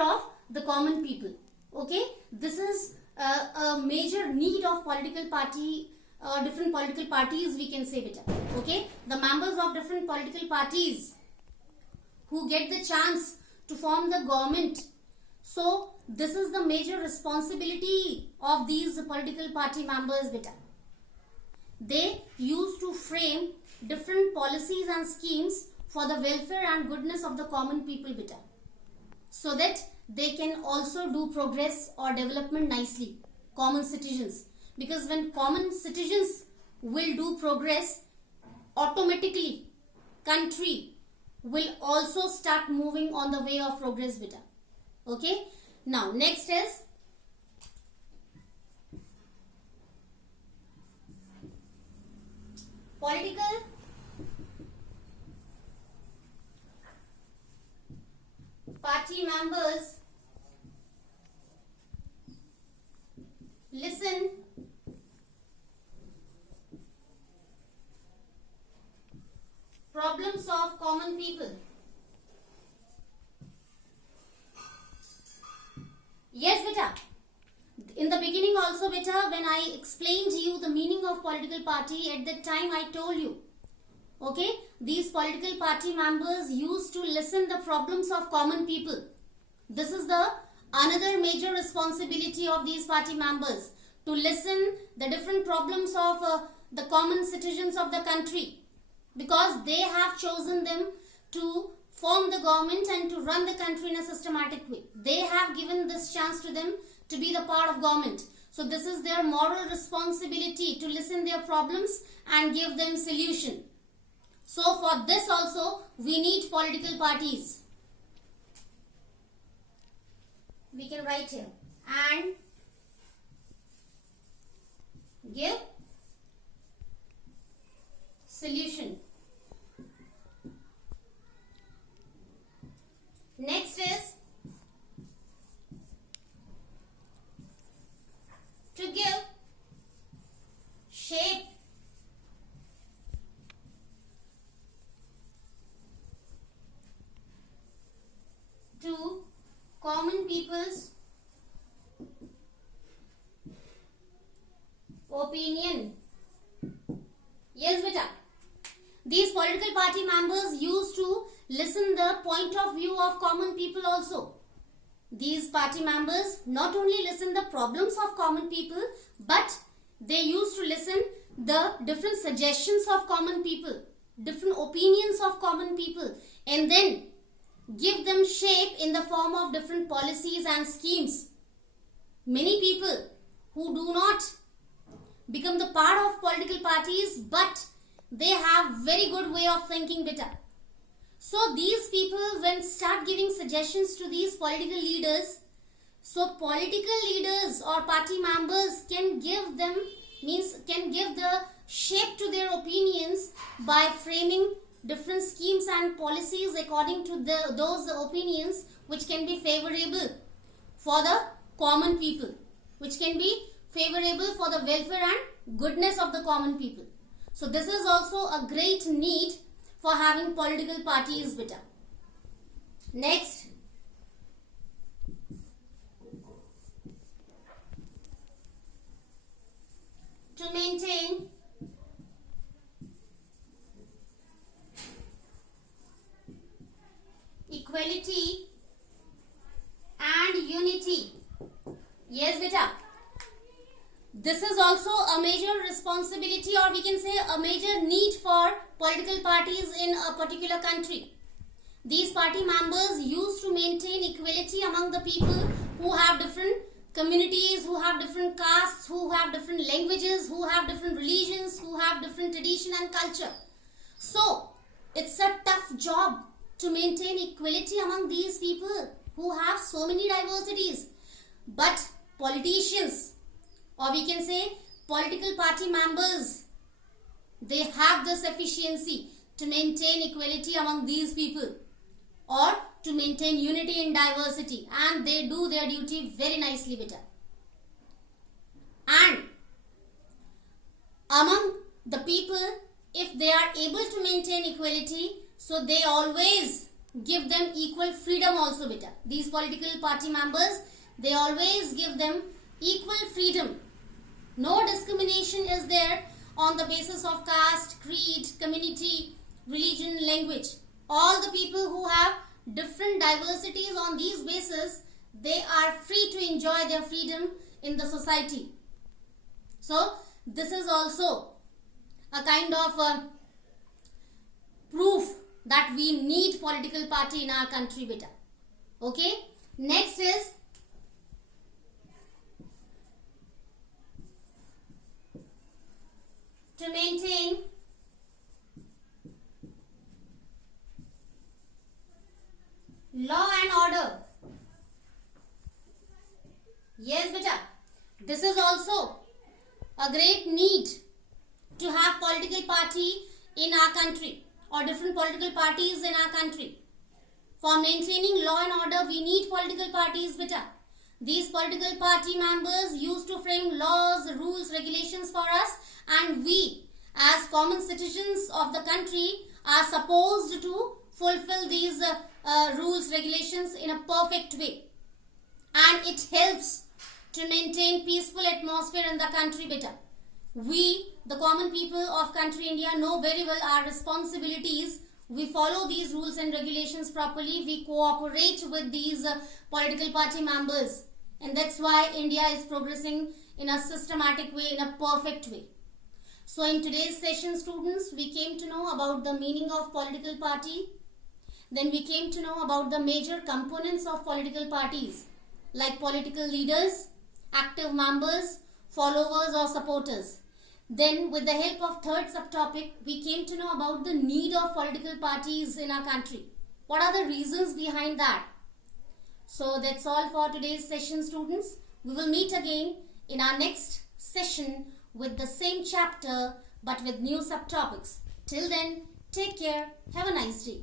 welfare of the common people. Okay, this is a major need of political party, different political parties we can say beta. Okay, the members of different political parties who get the chance to form the government. So this is the major responsibility of these political party members beta. They used to frame different policies and schemes for the welfare and goodness of the common people beta, so that they can also do progress or development nicely, common citizens. Because when common citizens will do progress, automatically country will also start moving on the way of progress beta. Okay, now next is political party members listen problems of common people. Yes beta, in the beginning also beta, when I explained to you the meaning of political party, at that time I told you, okay, these political party members used to listen the problems of common people. This is the another major responsibility of these party members, to listen the different problems of the common citizens of the country, because they have chosen them to form the government and to run the country in a systematic way. They have given this chance to them to be the part of government. So this is their moral responsibility to listen their problems and give them solution. So for this also we need political parties. We can write here, and give solution. Next is to give shape to common people's opinion. Yes beta, these political party members used to listen the point of view of common people also. These party members not only listen the problems of common people, but they used to listen the different suggestions of common people, different opinions of common people, and then give them shape in the form of different policies and schemes. Many people who do not become the part of political parties, but they have very good way of thinking beta. So these people when start giving suggestions to these political leaders, so political leaders or party members can give them, can give the shape to their opinions by framing different schemes and policies according to those opinions which can be favorable for the common people, which can be favorable for the welfare and goodness of the common people. So this is also a great need for having political parties beta. Next, to maintain equality and unity. Yes beta, this is also a major responsibility, or we can say a major need for political parties in a particular country. These party members used to maintain equality among the people who have different communities, who have different castes, who have different languages, who have different religions, who have different tradition and culture. So it's a tough job to maintain equality among these people who have so many diversities. But politicians, or we can say political party members, they have this efficiency to maintain equality among these people, or to maintain unity in diversity, and they do their duty very nicely beta. And among the people, if they are able to maintain equality, so they always give them equal freedom also beta. These political party members, they always give them equal freedom. No discrimination is there on the basis of caste, creed, community, religion, language. All the people who have different diversities on these bases, they are free to enjoy their freedom in the society. So this is also a kind of proof that we need political party in our country beta. Okay, next is to maintain law and order. Yes beta, this is also a great need to have political party in our country or different political parties in our country. For maintaining law and order, we need political parties beta. These political party members used to frame laws, rules, regulations for us, and we as common citizens of the country are supposed to fulfill these rules, regulations in a perfect way. And it helps to maintain peaceful atmosphere in the country beta. We, the common people of country India, know very well our responsibilities. We follow these rules and regulations properly. We cooperate with these political party members. And that's why India is progressing in a systematic way, in a perfect way. So in today's session, students, we came to know about the meaning of political party. Then we came to know about the major components of political parties, like political leaders, active members, followers or supporters. Then with the help of third subtopic, we came to know about the need of political parties in our country. What are the reasons behind that? So that's all for today's session, students. We will meet again in our next session with the same chapter but with new subtopics. Till then, take care. Have a nice day.